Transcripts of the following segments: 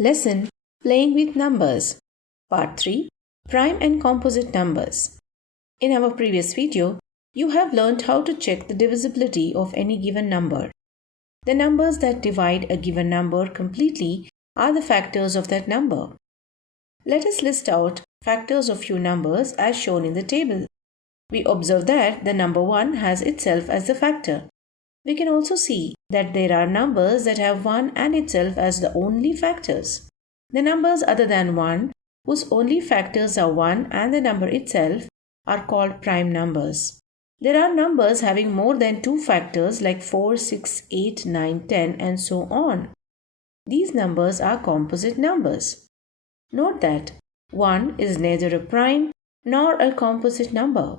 Lesson Playing with Numbers Part 3 Prime and Composite Numbers. In our previous video, you have learned how to check the divisibility of any given number. The numbers that divide a given number completely are the factors of that number. Let us list out factors of few numbers as shown in the table. We observe that the number 1 has itself as the factor. We can also see that there are numbers that have 1 and itself as the only factors. The numbers other than 1, whose only factors are 1 and the number itself, are called prime numbers. There are numbers having more than 2 factors like 4, 6, 8, 9, 10 and so on. These numbers are composite numbers. Note that 1 is neither a prime nor a composite number.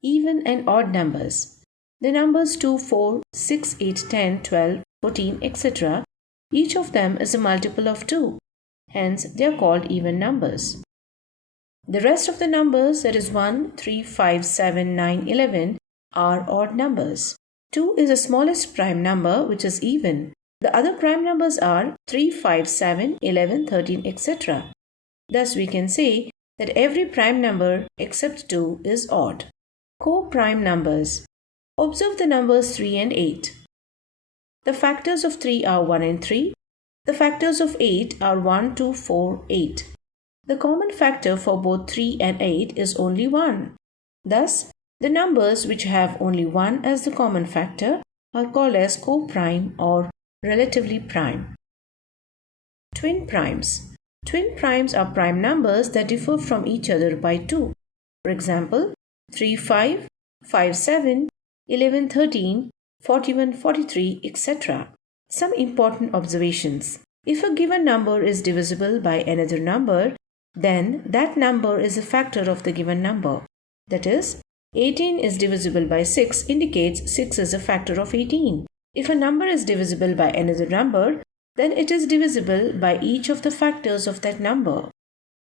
Even and odd numbers. The numbers 2, 4, 6, 8, 10, 12, 14, etc. Each of them is a multiple of 2. Hence, they are called even numbers. The rest of the numbers, that is 1, 3, 5, 7, 9, 11, are odd numbers. 2 is the smallest prime number, which is even. The other prime numbers are 3, 5, 7, 11, 13, etc. Thus, we can say that every prime number except 2 is odd. Co-prime numbers. Observe the numbers 3 and 8. The factors of 3 are 1 and 3. The factors of 8 are 1, 2, 4, 8. The common factor for both 3 and 8 is only 1. Thus, the numbers which have only 1 as the common factor are called as co-prime or relatively prime. Twin primes. Twin primes are prime numbers that differ from each other by 2. For example, 3, 5, 5, 7, 11, 13, 41, 43, etc. Some important observations. If a given number is divisible by another number, then that number is a factor of the given number. That is, 18 is divisible by 6 indicates 6 is a factor of 18. If a number is divisible by another number, then it is divisible by each of the factors of that number.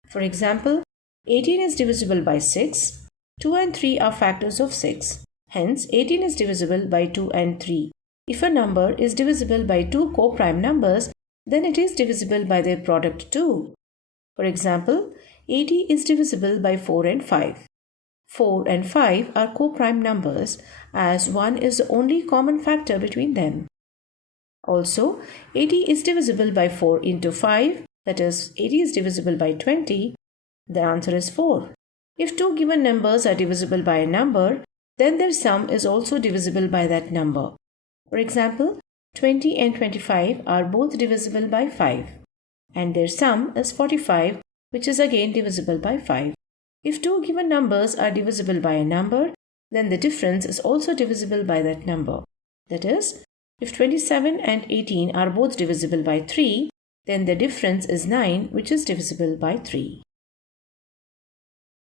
For example, 18 is divisible by 6. 2 and 3 are factors of 6. Hence, 18 is divisible by 2 and 3. If a number is divisible by 2 co-prime numbers, then it is divisible by their product too. For example, 80 is divisible by 4 and 5. 4 and 5 are co-prime numbers as 1 is the only common factor between them. Also, 80 is divisible by 4 into 5, that is, 80 is divisible by 20. The answer is 4. If two given numbers are divisible by a number, then their sum is also divisible by that number. For example, 20 and 25 are both divisible by 5, and their sum is 45, which is again divisible by 5. If two given numbers are divisible by a number, then the difference is also divisible by that number. That is, if 27 and 18 are both divisible by 3, then the difference is 9, which is divisible by 3.